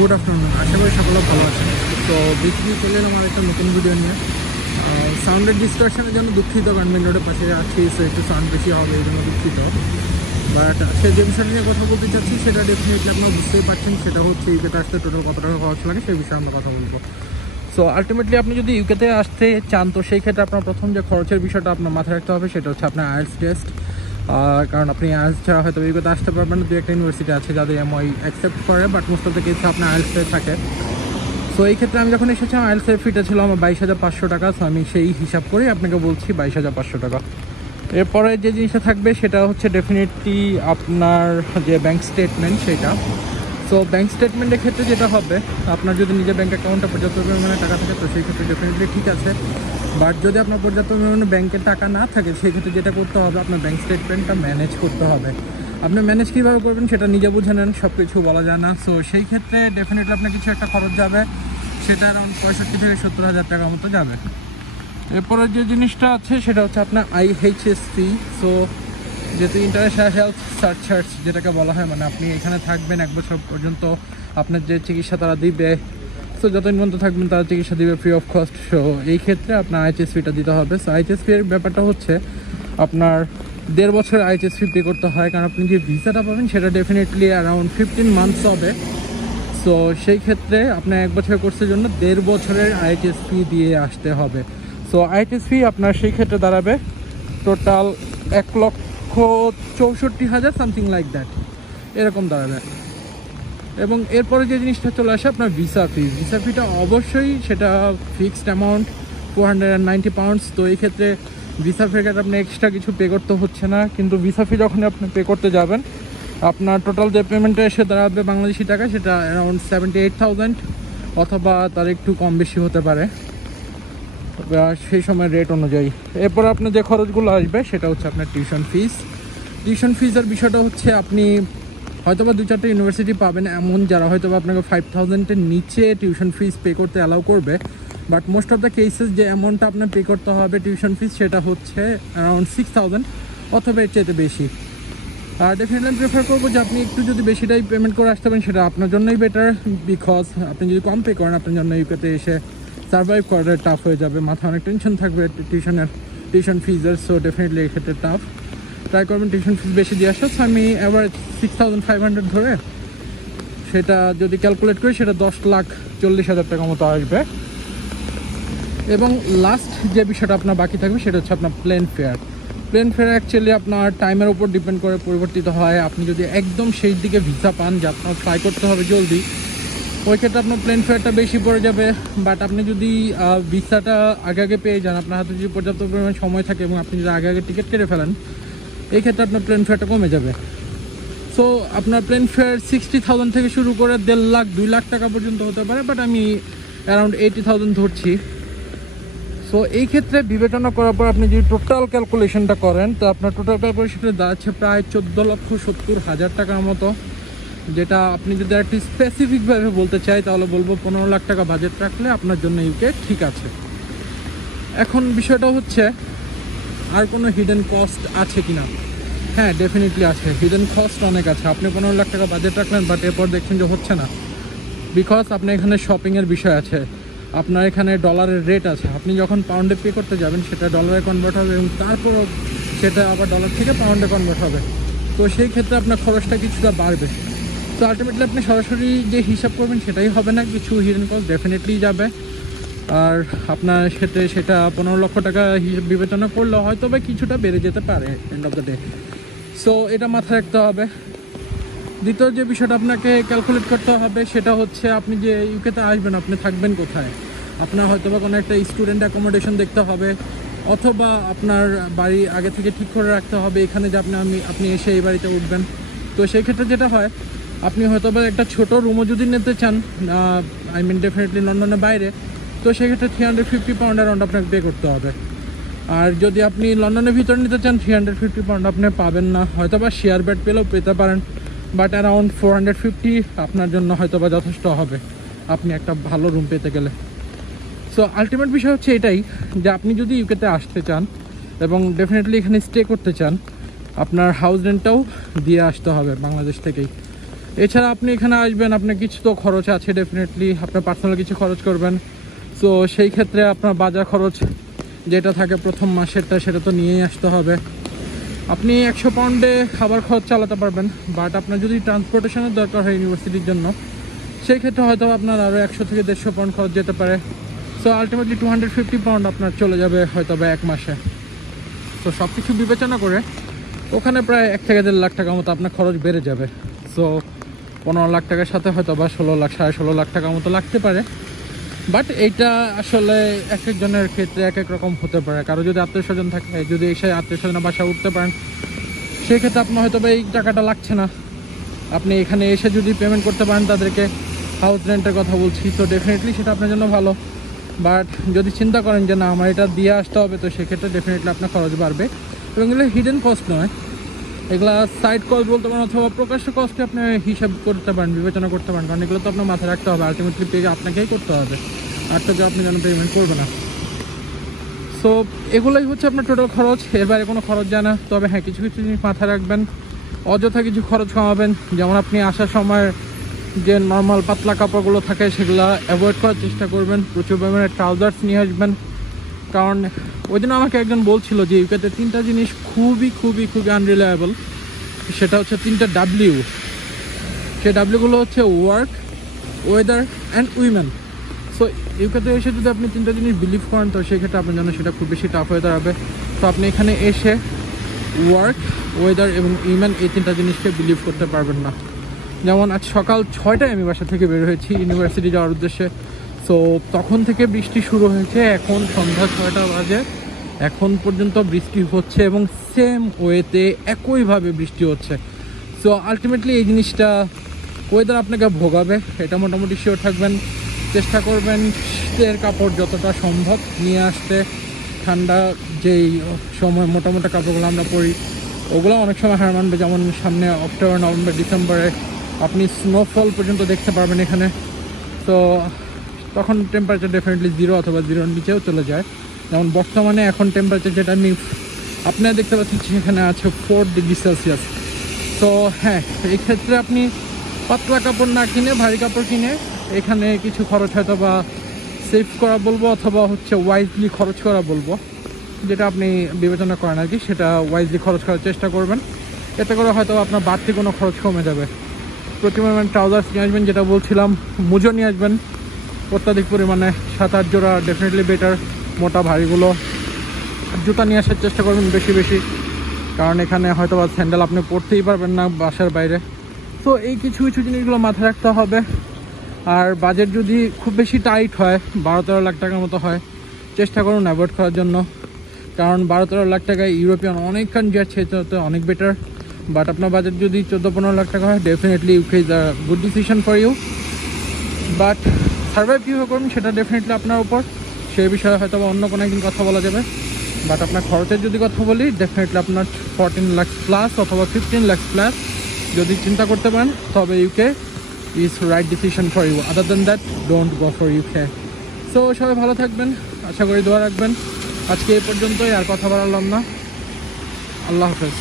Good afternoon, আশা করি সকলে ভালো আছেন। তো বেসিক্যালি চলে এলাম আমার একটা নতুন ভিডিও নিয়ে। সাউন্ডের ডিস্ট্রাকশনের জন্য দুঃখিত, কারণ মেন রোডের পাশে আছি, সো একটু সাউন্ড বেশি হবে, এই জন্য দুঃখিত। বাট সে যে বিষয়টা নিয়ে কথা বলতে চাচ্ছি সেটা ডেফিনেটলি আপনারা বুঝতেই পারছেন, সেটা হচ্ছে ইউকেতে আসতে টোটাল কত টাকা খরচ লাগে সেই বিষয়ে আমরা কথা বলবো। সো আলটিমেটলি আপনি যদি ইউকেতে আসতে চান, তো সেই ক্ষেত্রে আপনার প্রথম যে খরচের বিষয়টা আপনার মাথায় রাখতে হবে সেটা হচ্ছে আপনার আইএলটিএস টেস্ট। কারণ আপনি আইএলটিএস ছাড়া হয়তো ইউকেতে আসতে পারবেন না। দু একটা ইউনিভার্সিটি আছে যাদের এমওআই অ্যাকসেপ্ট করে, বাট মোস্ট অফ দ্য কেসে আপনার আইএলটিএস থাকে। সো এই ক্ষেত্রে আমি যখন এসেছিলাম আইএলটিএসের ফিটা ছিল আমার 22,500 টাকা। সো আমি সেই হিসাব করেই আপনাকে বলছি 22,500 টাকা। এরপরে যে জিনিসটা থাকবে সেটা হচ্ছে ডেফিনেটলি আপনার যে ব্যাঙ্ক স্টেটমেন্ট সেটা। সো ব্যাঙ্ক স্টেটমেন্টের ক্ষেত্রে যেটা হবে, আপনার যদি নিজের ব্যাঙ্ক অ্যাকাউন্টে পর্যাপ্ত পরিমাণে টাকা থাকে তো সেই ক্ষেত্রে ডেফিনেটলি ঠিক আছে। বাট যদি আপনার পর্যাপ্ত পরিমাণে ব্যাঙ্কের টাকা না থাকে সেই ক্ষেত্রে যেটা করতে হবে, আপনার ব্যাঙ্ক স্টেটমেন্টটা ম্যানেজ করতে হবে। আপনি ম্যানেজ কীভাবে করবেন সেটা নিজে বুঝে নেন, সব কিছু বলা যায় না। সো সেই ক্ষেত্রে ডেফিনেটলি আপনার কিছু একটা খরচ যাবে, সেটা অ্যারাউন্ড 65 থেকে 70,000 টাকার মতো যাবে। এরপরে যে জিনিসটা আছে সেটা হচ্ছে আপনার আইএইচএসপি। সো যেহেতু ইন্টারন্যাশনাল হেলথ সার্চ যেটাকে বলা হয়, মানে আপনি এখানে থাকবেন 1 বছর পর্যন্ত, আপনার যে চিকিৎসা তারা দিবে, সো যতদিন পর্যন্ত থাকবেন তারা চিকিৎসা দিবে ফ্রি অফ কস্ট। সো এই ক্ষেত্রে আপনার আইএইচএসপিটা দিতে হবে। সো আইএইচএসপি এর ব্যাপারটা হচ্ছে আপনার 1.5 বছর আইএইচএসপি পে করতে হয়, কারণ আপনি যে ভিসাটা পাবেন সেটা ডেফিনেটলি অ্যারাউন্ড 15 মান্থস হবে। সো সেই ক্ষেত্রে আপনার 1 বছরের কোর্সের জন্য 1.5 বছরের আইএইচএসপি দিয়ে আসতে হবে। সো আইএইচএসপি আপনার সেই ক্ষেত্রে দাঁড়াবে টোটাল 1,64,000 সামথিং লাইক দ্যাট, এরকম দাঁড়াবে। এবং এরপরে যে জিনিসটা চলে আসে আপনার ভিসা ফি। ভিসা ফিটা অবশ্যই সেটা ফিক্সড অ্যামাউন্ট 490 পাউন্ডস। তো এই ক্ষেত্রে ভিসা ফির আপনি এক্সট্রা কিছু পে করতে হচ্ছে না, কিন্তু ভিসা ফি যখন আপনি পে করতে যাবেন আপনার টোটাল যে পেমেন্টটা এসে দাঁড়াবে বাংলাদেশি টাকা সেটা অ্যারাউন্ড 78,000 অথবা তার একটু কম বেশি হতে পারে সেই সময় রেট অনুযায়ী। এরপর আপনার যে খরচগুলো আসবে সেটা হচ্ছে আপনার টিউশন ফিস। টিউশন ফিজের বিষয়টা হচ্ছে আপনি হয়তোবা 2-4টা ইউনিভার্সিটি পাবেন এমন যারা হয়তোবা আপনাকে 5,000-এর নিচে টিউশন ফিস পে করতে অ্যালাউ করবে, but most of the cases যে অ্যামাউন্টটা আপনার পে করতে হবে টিউশন ফিস সেটা হচ্ছে অ্যারাউন্ড 6,000 অথবা এর চাইতে বেশি। আর ডেফিনেটলি আমি প্রেফার করবো যে আপনি একটু যদি বেশিটাই পেমেন্ট করে আসতে পারেন সেটা আপনার জন্যই বেটার, বিকজ আপনি যদি কম পে করেন আপনার জন্য ইউকেতে এসে সার্ভাইভ করাটা টাফ হয়ে যাবে, মাথায় অনেক টেনশন থাকবে টিউশন ফিজের। সো ডেফিনেটলি এই ক্ষেত্রে টাফ। ট্রাই করবেন টিউশন ফিস বেশি দিয়ে আসা। সো আমি অ্যাভারেজ 6,500 ধরে সেটা যদি ক্যালকুলেট করি সেটা 10,40,000 টাকা মতো আসবে। এবং লাস্ট যে বিষয়টা আপনার বাকি থাকবে সেটা হচ্ছে আপনার plane fare. Plane fare actually আপনার টাইমের উপর ডিপেন্ড করে পরিবর্তিত হয়। আপনি যদি একদম সেই দিকে ভিসা পান যে আপনার ফ্লাই করতে হবে জলদি, ওই ক্ষেত্রে আপনার প্লেন ফেয়ারটা বেশি পড়ে যাবে। বাট আপনি যদি ভিসাটা আগে পেয়ে যান, আপনার হাতে যদি পর্যাপ্ত পরিমাণ সময় থাকে এবং আপনি যদি আগে টিকিট কেটে ফেলেন, এই ক্ষেত্রে আপনার প্লেন ফেয়ারটা কমে যাবে। সো আপনার প্লেন ফেয়ার 60,000 থেকে শুরু করে 1.5 লাখ 2 লাখ টাকা পর্যন্ত হতে পারে, বাট আমি অ্যারাউন্ড 80,000 ধরছি। সো এই ক্ষেত্রে বিবেচনা করার পর আপনি যদি টোটাল ক্যালকুলেশনটা করেন তো আপনার টোটাল ক্যালকুলেশনটা দাঁড়াচ্ছে প্রায় 14,70,000 টাকার মতো, যেটা আপনি যদি একটু স্পেসিফিকভাবে বলতে চাই তাহলে বলবো 15 লাখ টাকা বাজেট রাখলে আপনার জন্য ইউকে ঠিক আছে। এখন বিষয়টা হচ্ছে আর কোনো হিডেন কস্ট আছে কিনা? হ্যাঁ, ডেফিনেটলি আছে, হিডেন কস্ট অনেক আছে। আপনি 15 লাখ টাকা বাজেট রাখলেন, বাট এরপর দেখছেন যে হচ্ছে না, বিকজ আপনার এখানে শপিংয়ের বিষয় আছে, আপনার এখানে ডলারের রেট আছে। আপনি যখন পাউন্ডে পে করতে যাবেন সেটা ডলারে কনভার্ট হবে এবং তারপরও সেটা আবার ডলার থেকে পাউন্ডে কনভার্ট হবে। তো সেই ক্ষেত্রে আপনার খরচটা কিছুটা বাড়বে। তো আলটিমেটলি আপনি সরাসরি যে হিসাব করবেন সেটাই হবে না, কিছু হিডেন কস্ট ডেফিনেটলি যাবে। আর আপনার ক্ষেত্রে সেটা 15 লক্ষ টাকা হিসেব বিবেচনা করলে হয়তো বা কিছুটা বেড়ে যেতে পারে end of the day. So এটা মাথায় রাখতে হবে। দ্বিতীয় যে বিষয়টা আপনাকে ক্যালকুলেট করতে হবে সেটা হচ্ছে আপনি যে ইউকেতে আসবেন আপনি থাকবেন কোথায়। আপনার হয়তো বা কোনো একটা স্টুডেন্ট অ্যাকোমোডেশন দেখতে হবে, অথবা আপনার বাড়ি আগে থেকে ঠিক করে রাখতে হবে এখানে যে আপনি এসে এই বাড়িতে উঠবেন। তো সেই ক্ষেত্রে যেটা হয়, আপনি হয়তো বা একটা ছোটো রুমও যদি নিতে চান, আই মিন ডেফিনেটলি লন্ডনের বাইরে, তো সেক্ষেত্রে 350 পাউন্ড অ্যারাউন্ড আপনাকে পে করতে হবে। আর যদি আপনি লন্ডনের ভিতরে নিতে চান 350 পাউন্ড আপনি পাবেন না, হয়তো বা শেয়ার বেড পেলেও পেতে পারেন, বাট অ্যারাউন্ড 450 আপনার জন্য হয়তো বা যথেষ্ট হবে আপনি একটা ভালো রুম পেতে গেলে। সো আলটিমেট বিষয় হচ্ছে এটাই যে আপনি যদি ইউকেতে আসতে চান এবং ডেফিনেটলি এখানে স্টে করতে চান, আপনার হাউস রেন্টটাও দিয়ে আসতে হবে বাংলাদেশ থেকেই। এছাড়া আপনি এখানে আসবেন, আপনার কিছু তো খরচ আছে ডেফিনেটলি, আপনার পার্সোনাল কিছু খরচ করবেন। সো সেই ক্ষেত্রে আপনার বাজার খরচ যেটা থাকে প্রথম মাসেরটা, সেটা তো নিয়েই আসতে হবে। আপনি 100 পাউন্ডে খাবার খরচ চালাতে পারবেন, বাট আপনার যদি ট্রান্সপোর্টেশনের দরকার হয় ইউনিভার্সিটির জন্য, সেই ক্ষেত্রে হয়তো আপনার আরও 100 থেকে 150 পাউন্ড খরচ যেতে পারে। সো আলটিমেটলি 250 পাউন্ড আপনার চলে যাবে হয়তো বা 1 মাসে। তো সব কিছু বিবেচনা করে ওখানে প্রায় 1 থেকে 1.5 লাখ টাকার মতো আপনার খরচ বেড়ে যাবে। সো 15 লাখ টাকার সাথে হয়তো বা 16 লাখ 16.5 লাখ টাকার মতো লাগতে পারে। বাট এইটা আসলে এক একজনের ক্ষেত্রে এক এক রকম হতে পারে। কারো যদি আত্মীয় স্বজন থাকে, যদি এসে আত্মীয় স্বজনের বাসায় উঠতে পারেন, সেক্ষেত্রে আপনার হয়তো বা এই টাকাটা লাগছে না। আপনি এখানে এসে যদি পেমেন্ট করতে পারেন তাদেরকে, হাউস রেন্টের কথা বলছি, তো ডেফিনেটলি সেটা আপনার জন্য ভালো। বাট যদি চিন্তা করেন যে না আমার এটা দিয়ে আসতে হবে, তো সেক্ষেত্রে ডেফিনেটলি আপনার খরচ বাড়বে। এবং এগুলো হিডেন কস্ট নয়, এগুলা সাইড কস্ট বলতে পারেন, অথবা প্রকাশ্য কস্টে আপনি হিসাব করতে পারেন, বিবেচনা করতে পারেন। কারণ এগুলো তো আপনার মাথায় রাখতে হবে, আলটিমেটলি পে আপনাকেই করতে হবে, আর তো আপনি যেন পেমেন্ট করবে না। সো এগুলোই হচ্ছে আপনার টোটাল খরচ, এর বাইরে কোনো খরচ যায় না। তবে হ্যাঁ, কিছু কিছু জিনিস মাথায় রাখবেন, অযথা কিছু খরচ কমাবেন। যেমন আপনি আসার সময় যে নর্মাল পাতলা কাপড়গুলো থাকে সেগুলো অ্যাভয়েড করার চেষ্টা করবেন। প্রচুর পরিমাণে ট্রাউজার্স নিয়ে আসবেন, কারণ ওই দিন আমাকে একজন বলছিল যে ইউকেতে 3টা জিনিস খুবই খুবই খুবই আনরিলায়েবল। সেটা হচ্ছে 3টা ডাব্লিউ। সেই ডাব্লিউগুলো হচ্ছে work, weather and women. So ইউকেতে এসে যদি আপনি 3টা জিনিস বিলিভ করেন, তো সেক্ষেত্রে আপনার জন্য সেটা খুব বেশি টাফ হয়ে দাঁড়াবে। তো আপনি এখানে এসে ওয়ার্ক, ওয়েদার এবং উইমেন, এই 3টা জিনিসকে বিলিভ করতে পারবেন না। যেমন আজ সকাল 6টায় আমি বাসা থেকে বের হয়েছি ইউনিভার্সিটি যাওয়ার উদ্দেশ্যে। সো তখন থেকে বৃষ্টি শুরু হয়েছে, এখন সন্ধ্যা 6টা বাজে, এখন পর্যন্ত বৃষ্টি হচ্ছে এবং সেম ওয়েতে একইভাবে বৃষ্টি হচ্ছে। সো আলটিমেটলি এই জিনিসটা ওয়েদার আপনাকে ভোগাবে, এটা মোটামুটি শিওর থাকবেন। চেষ্টা করবেন শীতের কাপড় যতটা সম্ভব নিয়ে আসতে। ঠান্ডা যেই সময় মোটামোটা কাপড়গুলো আমরা পরি, ওগুলো অনেক সময় হার মানবে। যেমন সামনে অক্টোবর, নভেম্বর, ডিসেম্বরে আপনি স্নোফল পর্যন্ত দেখতে পারবেন এখানে। তো তখন টেম্পারেচার ডেফিনেটলি 0 অথবা 0-র নিচেও চলে যায়। যেমন বর্তমানে এখন টেম্পারেচার যেটা আমি আপনারা দেখতে পাচ্ছি সেখানে আছে 4 ডিগ্রি সেলসিয়াস। তো হ্যাঁ, এই ক্ষেত্রে আপনি পাতলা কাপড় না কিনে ভারী কাপড় কিনে এখানে কিছু খরচ হয়তো বা সেভ করা বলবো, অথবা হচ্ছে ওয়াইজলি খরচ করা বলবো, যেটা আপনি বিবেচনা করেন আর কি, সেটা ওয়াইজলি খরচ করার চেষ্টা করবেন। এতে করে হয়তো আপনার বাড়তি কোনো খরচ কমে যাবে। প্রচুর পরিমাণে ট্রাউজার্স নিয়ে আসবেন, যেটা বলছিলাম, মুজো নিয়ে আসবেন অত্যাধিক পরিমাণে, 7-8 জোড়া ডেফিনেটলি বেটার। মোটা ভারীগুলো জুতা নিয়ে আসার চেষ্টা করবেন বেশি বেশি, কারণ এখানে হয়তো বা স্যান্ডেল আপনি পরতেই পারবেন না বাসার বাইরে। তো এই কিছু কিছু জিনিসগুলো মাথায় রাখতে হবে। আর বাজেট যদি খুব বেশি টাইট হয়, 12-13 লাখ টাকার মতো হয়, চেষ্টা করুন অ্যাভয়েড করার জন্য। কারণ 12-13 লাখ টাকায় ইউরোপিয়ান অনেক কান্ট্রি আছে, সেটাতে অনেক বেটার। বাট আপনার বাজেট যদি 14-15 লাখ টাকা হয়, definitely UK is a good decision for you. But survive কীভাবে করুন সেটা ডেফিনেটলি আপনার উপর, সেই বিষয়ে হয়তো অন্য কোনো একদিন কথা বলা যাবে। বাট আপনার খরচের যদি কথা বলি, ডেফিনেটলি আপনার 14 লাখ প্লাস অথবা 15 লাখ প্লাস যদি চিন্তা করতে পারেন, তবে UK is right decision for you. Other than that, don't go for UK. So সবাই ভালো থাকবেন, আশা করি দোয়া রাখবেন। আজকে এই পর্যন্তই, আর কথা বাড়ালাম না। আল্লাহ হাফেজ।